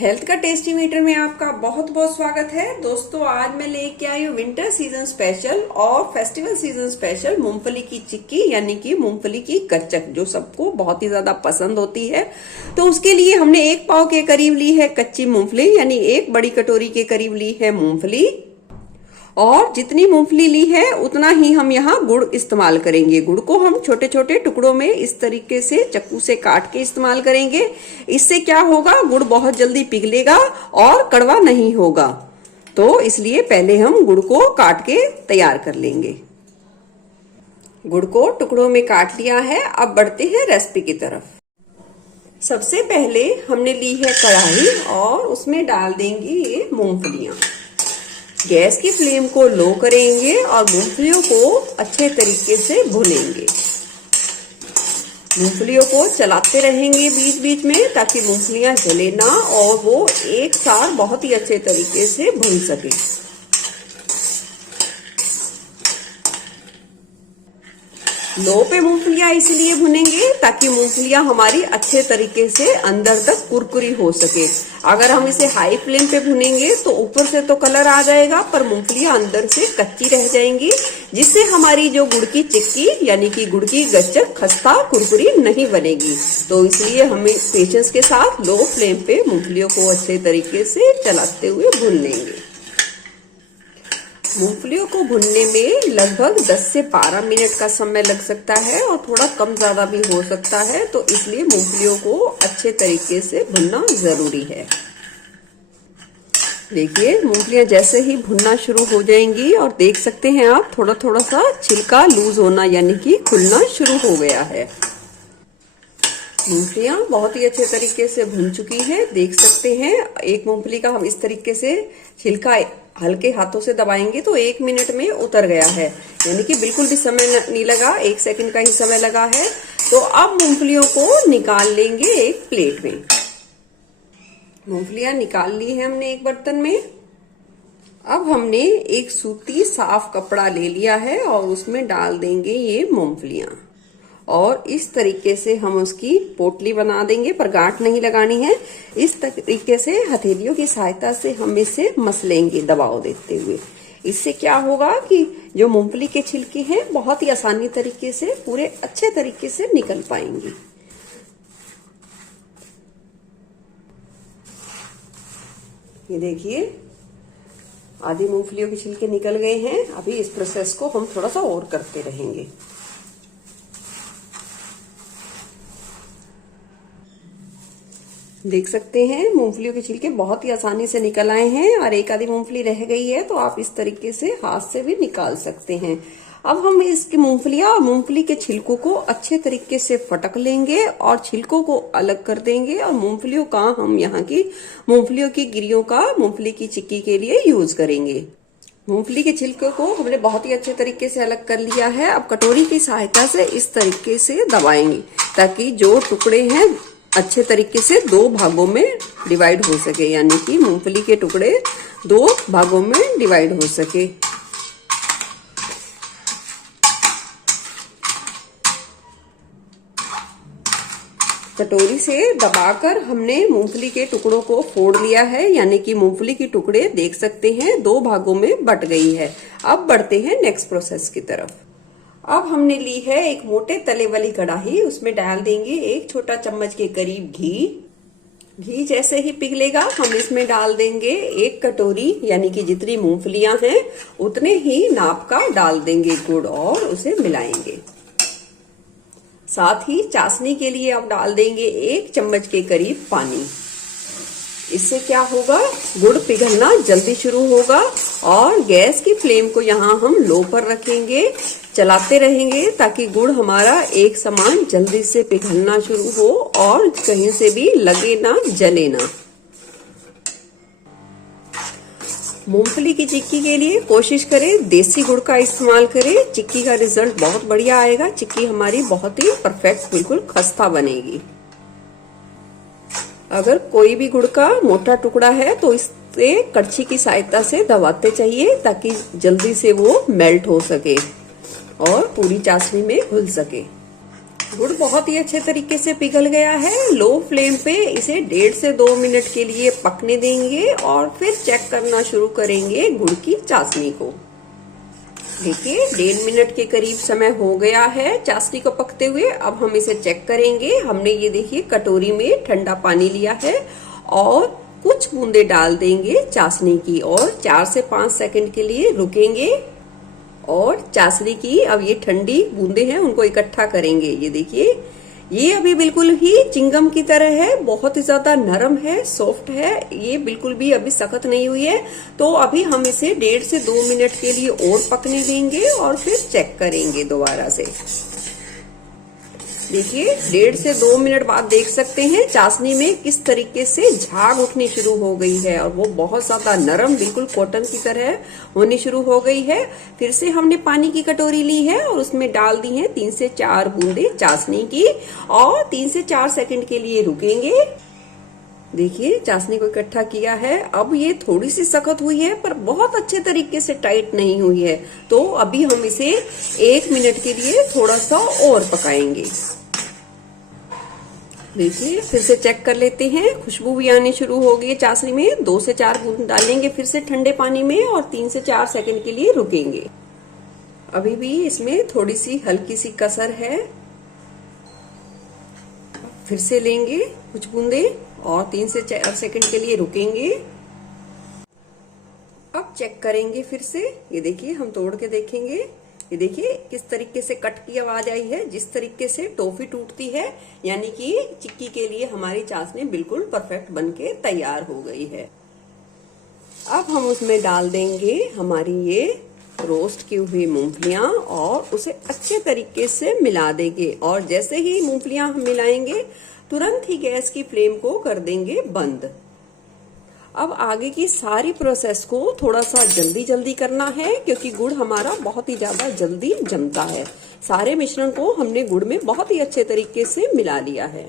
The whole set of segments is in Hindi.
हेल्थ का टेस्टी मीटर में आपका बहुत बहुत स्वागत है दोस्तों। आज मैं लेके आई हूँ विंटर सीजन स्पेशल और फेस्टिवल सीजन स्पेशल मूंगफली की चिक्की यानी कि मूंगफली की गच्चक, जो सबको बहुत ही ज्यादा पसंद होती है। तो उसके लिए हमने 1 पाव के करीब ली है कच्ची मूंगफली, यानी 1 बड़ी कटोरी के करीब ली है मूंगफली। और जितनी मूंगफली ली है उतना ही हम यहाँ गुड़ इस्तेमाल करेंगे। गुड़ को हम छोटे छोटे टुकड़ों में इस तरीके से चाकू से काट के इस्तेमाल करेंगे। इससे क्या होगा, गुड़ बहुत जल्दी पिघलेगा और कड़वा नहीं होगा। तो इसलिए पहले हम गुड़ को काट के तैयार कर लेंगे। गुड़ को टुकड़ों में काट लिया है। अब बढ़ते हैं रेसिपी की तरफ। सबसे पहले हमने ली है कढ़ाई और उसमें डाल देंगे ये मूंगफलियां। गैस की फ्लेम को लो करेंगे और मूंगफलियों को अच्छे तरीके से भूनेंगे। मूंगफलियों को चलाते रहेंगे बीच बीच में, ताकि मूंगफलियां जले ना और वो एक साथ बहुत ही अच्छे तरीके से भून सके। लो पे मूंगफलियां इसलिए भुनेंगे ताकि मूंगफलियां हमारी अच्छे तरीके से अंदर तक कुरकुरी हो सके। अगर हम इसे हाई फ्लेम पे भुनेंगे तो ऊपर से तो कलर आ जाएगा, पर मूंगफलियां अंदर से कच्ची रह जाएंगी, जिससे हमारी जो गुड़ की चिक्की यानी कि गुड़ की गच्चक खस्ता कुरकुरी नहीं बनेगी। तो इसलिए हमें पेशेंस के साथ लो फ्लेम पे मूंगफलियों को अच्छे तरीके से चलाते हुए भून लेंगे। मूंगफलियों को भुनने में लगभग 10 से 12 मिनट का समय लग सकता है और थोड़ा कम ज्यादा भी हो सकता है। तो इसलिए मूंगफलियों को अच्छे तरीके से भुनना जरूरी है। देखिए मूंगफलियां जैसे ही भुनना शुरू हो जाएंगी और देख सकते हैं आप थोड़ा थोड़ा सा छिलका लूज होना यानी कि खुलना शुरू हो गया है। मूंगफलियां बहुत ही अच्छे तरीके से भुन चुकी है। देख सकते हैं एक मूंगफली का हम इस तरीके से छिलका हल्के हाथों से दबाएंगे तो 1 मिनट में उतर गया है, यानी कि बिल्कुल भी समय नहीं लगा, 1 सेकंड का ही समय लगा है। तो अब मूंगफलियों को निकाल लेंगे एक प्लेट में। मूंगफलियां निकाल ली है हमने एक बर्तन में। अब हमने एक सूती साफ कपड़ा ले लिया है और उसमें डाल देंगे ये मूंगफलियां और इस तरीके से हम उसकी पोटली बना देंगे, पर गांठ नहीं लगानी है। इस तरीके से हथेलियों की सहायता से हम इसे मसलेंगे दबाव देते हुए। इससे क्या होगा कि जो मूंगफली के छिलके हैं बहुत ही आसानी तरीके से पूरे अच्छे तरीके से निकल पाएंगी। ये देखिए आधी मूंगफलियों के छिलके निकल गए हैं। अभी इस प्रोसेस को हम थोड़ा सा और करते रहेंगे। देख सकते हैं मूंगफलियों के छिलके बहुत ही आसानी से निकल आए हैं और एक आधी मूंगफली रह गई है, तो आप इस तरीके से हाथ से भी निकाल सकते हैं। अब हम इसकी मूंगफलियां और मूंगफली के छिलकों को अच्छे तरीके से फटक लेंगे और छिलकों को अलग कर देंगे और मूंगफलियों का हम यहाँ की मूंगफलियों की गिरियों का मूंगफली की चिक्की के लिए यूज करेंगे। मूंगफली के छिलके को हमने बहुत ही अच्छे तरीके से अलग कर लिया है। अब कटोरी की सहायता से इस तरीके से दबाएंगे ताकि जो टुकड़े हैं अच्छे तरीके से 2 भागों में डिवाइड हो सके, यानी कि मूंगफली के टुकड़े 2 भागों में डिवाइड हो सके। कटोरी से दबाकर हमने मूंगफली के टुकड़ों को फोड़ लिया है, यानी कि मूंगफली के टुकड़े देख सकते हैं 2 भागों में बट गई है। अब बढ़ते हैं नेक्स्ट प्रोसेस की तरफ। अब हमने ली है एक मोटे तले वाली कढ़ाई, उसमें डाल देंगे 1 छोटा चम्मच के करीब घी। घी जैसे ही पिघलेगा हम इसमें डाल देंगे 1 कटोरी, यानी कि जितनी मूंगफलियां हैं उतने ही नाप का डाल देंगे गुड़ और उसे मिलाएंगे। साथ ही चाशनी के लिए अब डाल देंगे 1 चम्मच के करीब पानी। इससे क्या होगा, गुड़ पिघलना जल्दी शुरू होगा और गैस की फ्लेम को यहाँ हम लो पर रखेंगे, चलाते रहेंगे ताकि गुड़ हमारा एक समान जल्दी से पिघलना शुरू हो और कहीं से भी लगे ना, जले ना। मूंगफली की चिक्की के लिए कोशिश करें देसी गुड़ का इस्तेमाल करें, चिक्की का रिजल्ट बहुत बढ़िया आएगा। चिक्की हमारी बहुत ही परफेक्ट बिल्कुल खस्ता बनेगी। अगर कोई भी गुड़ का मोटा टुकड़ा है तो इसे कड़छी की सहायता से दबाते चाहिए ताकि जल्दी से वो मेल्ट हो सके और पूरी चाशनी में घुल सके। गुड़ बहुत ही अच्छे तरीके से पिघल गया है। लो फ्लेम पे इसे 1.5 से 2 मिनट के लिए पकने देंगे और फिर चेक करना शुरू करेंगे गुड़ की चाशनी को। देखिए 1.5 मिनट के करीब समय हो गया है चाशनी को पकते हुए। अब हम इसे चेक करेंगे। हमने ये देखिए कटोरी में ठंडा पानी लिया है और कुछ बूंदे डाल देंगे चाशनी की और 4 से 5 सेकंड के लिए रुकेंगे और चाशनी की अब ये ठंडी बूंदे हैं उनको इकट्ठा करेंगे। ये देखिए ये अभी बिल्कुल ही चिंगम की तरह है, बहुत ही ज्यादा नरम है, सॉफ्ट है, ये बिल्कुल भी अभी सख्त नहीं हुई है। तो अभी हम इसे 1.5 से 2 मिनट के लिए और पकने देंगे और फिर चेक करेंगे दोबारा से। देखिए 1.5 से 2 मिनट बाद देख सकते हैं चाशनी में किस तरीके से झाग उठनी शुरू हो गई है और वो बहुत ज्यादा नरम बिल्कुल कॉटन की तरह होनी शुरू हो गई है। फिर से हमने पानी की कटोरी ली है और उसमें डाल दी है 3 से 4 बूंदे चाशनी की और 3 से 4 सेकंड के लिए रुकेंगे। देखिए चाशनी को इकट्ठा किया है। अब ये थोड़ी सी सख्त हुई है पर बहुत अच्छे तरीके से टाइट नहीं हुई है, तो अभी हम इसे 1 मिनट के लिए थोड़ा सा और पकाएंगे। देखिए फिर से चेक कर लेते हैं, खुशबू भी आनी शुरू हो गई है चाशनी में। 2 से 4 बूंद डालेंगे फिर से ठंडे पानी में और 3 से 4 सेकंड के लिए रुकेंगे। अभी भी इसमें थोड़ी सी हल्की सी कसर है। फिर से लेंगे कुछ बूंदे और 3 से 4 सेकंड के लिए रुकेंगे। अब चेक करेंगे फिर से। ये देखिए हम तोड़ के देखेंगे। ये देखिए किस तरीके से कट की आवाज आई है, जिस तरीके से टॉफी टूटती है, यानी कि चिक्की के लिए हमारी चाशनी बिल्कुल परफेक्ट बनके तैयार हो गई है। अब हम उसमें डाल देंगे हमारी ये रोस्ट की हुई मूंगफलियां और उसे अच्छे तरीके से मिला देंगे और जैसे ही मूंगफलियां हम मिलाएंगे तुरंत ही गैस की फ्लेम को कर देंगे बंद। अब आगे की सारी प्रोसेस को थोड़ा सा जल्दी जल्दी करना है क्योंकि गुड़ हमारा बहुत ही ज्यादा जल्दी जमता है। सारे मिश्रण को हमने गुड़ में बहुत ही अच्छे तरीके से मिला लिया है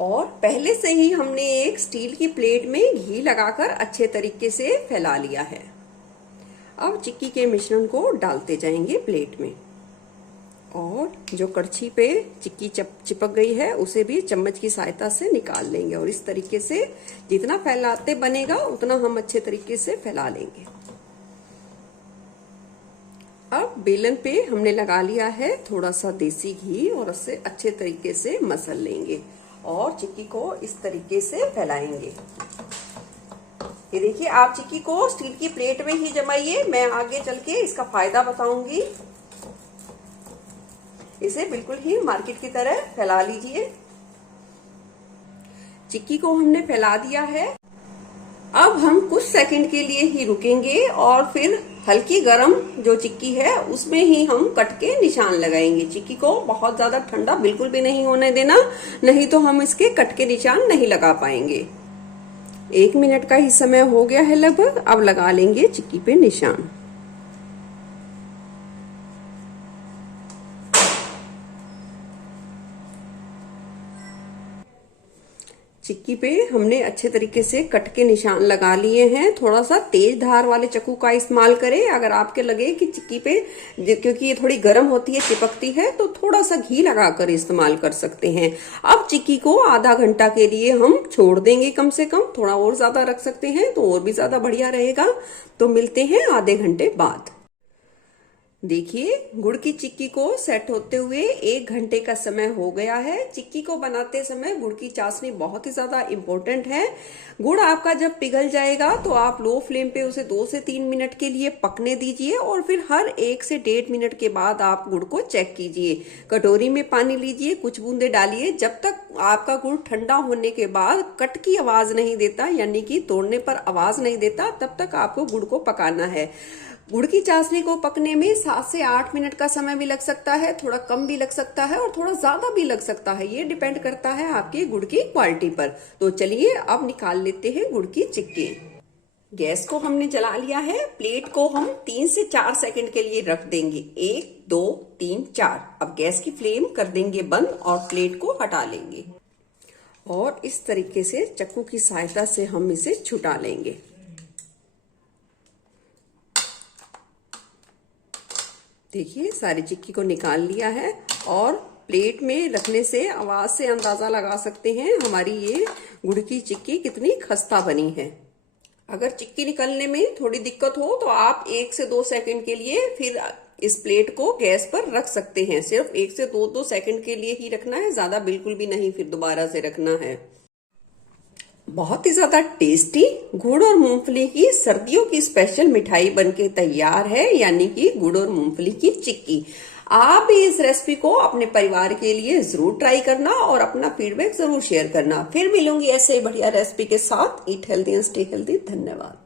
और पहले से ही हमने एक स्टील की प्लेट में घी लगाकर अच्छे तरीके से फैला लिया है। अब चिक्की के मिश्रण को डालते जाएंगे प्लेट में और जो कड़छी पे चिक्की चिपक गई है उसे भी चम्मच की सहायता से निकाल लेंगे और इस तरीके से जितना फैलाते बनेगा उतना हम अच्छे तरीके से फैला लेंगे। अब बेलन पे हमने लगा लिया है थोड़ा सा देसी घी और उससे अच्छे तरीके से मसल लेंगे और चिक्की को इस तरीके से फैलाएंगे। ये देखिए आप चिक्की को स्टील की प्लेट में ही जमाइए, मैं आगे चल के इसका फायदा बताऊंगी। इसे बिल्कुल ही मार्केट की तरह फैला लीजिए। चिक्की को हमने फैला दिया है। अब हम कुछ सेकंड के लिए ही रुकेंगे और फिर हल्की गरम जो चिक्की है उसमें ही हम कट के निशान लगाएंगे। चिक्की को बहुत ज्यादा ठंडा बिल्कुल भी नहीं होने देना, नहीं तो हम इसके कट के निशान नहीं लगा पाएंगे। 1 मिनट का ही समय हो गया है लगभग। अब लगा लेंगे चिक्की पे निशान। चिक्की पे हमने अच्छे तरीके से कट के निशान लगा लिए हैं। थोड़ा सा तेज धार वाले चाकू का इस्तेमाल करें अगर आपके लगे कि चिक्की पे, क्योंकि ये थोड़ी गर्म होती है, चिपकती है, तो थोड़ा सा घी लगाकर इस्तेमाल कर सकते हैं। अब चिक्की को आधा घंटा के लिए हम छोड़ देंगे कम से कम, थोड़ा और ज्यादा रख सकते हैं तो और भी ज्यादा बढ़िया रहेगा। तो मिलते हैं आधे घंटे बाद। देखिए गुड़ की चिक्की को सेट होते हुए 1 घंटे का समय हो गया है। चिक्की को बनाते समय गुड़ की चाशनी बहुत ही ज्यादा इम्पोर्टेंट है। गुड़ आपका जब पिघल जाएगा तो आप लो फ्लेम पे उसे 2 से 3 मिनट के लिए पकने दीजिए और फिर हर 1 से 1.5 मिनट के बाद आप गुड़ को चेक कीजिए। कटोरी में पानी लीजिए, कुछ बूंदे डालिए। जब तक आपका गुड़ ठंडा होने के बाद कट की आवाज नहीं देता, यानी कि तोड़ने पर आवाज नहीं देता, तब तक आपको गुड़ को पकाना है। गुड़ की चाशनी को पकने में 7 से 8 मिनट का समय भी लग सकता है, थोड़ा कम भी लग सकता है और थोड़ा ज्यादा भी लग सकता है। ये डिपेंड करता है आपके गुड़ की क्वालिटी पर। तो चलिए अब निकाल लेते हैं गुड़ की चिक्की। गैस को हमने जला लिया है। प्लेट को हम 3 से 4 सेकंड के लिए रख देंगे। 1 2 3 4। अब गैस की फ्लेम कर देंगे बंद और प्लेट को हटा लेंगे और इस तरीके से चाकू की सहायता से हम इसे छुटा लेंगे। देखिए सारी चिक्की को निकाल लिया है और प्लेट में रखने से आवाज से अंदाजा लगा सकते हैं हमारी ये गुड़ की चिक्की कितनी खस्ता बनी है। अगर चिक्की निकलने में थोड़ी दिक्कत हो तो आप 1 से 2 सेकंड के लिए फिर इस प्लेट को गैस पर रख सकते हैं। सिर्फ 1 से 2 सेकंड के लिए ही रखना है, ज्यादा बिल्कुल भी नहीं फिर दोबारा से रखना है। बहुत ही ज्यादा टेस्टी गुड़ और मूंगफली की सर्दियों की स्पेशल मिठाई बनके तैयार है, यानी कि गुड़ और मूंगफली की चिक्की। आप भी इस रेसिपी को अपने परिवार के लिए जरूर ट्राई करना और अपना फीडबैक जरूर शेयर करना। फिर मिलूंगी ऐसे ही बढ़िया रेसिपी के साथ। Eat healthy and stay healthy. धन्यवाद।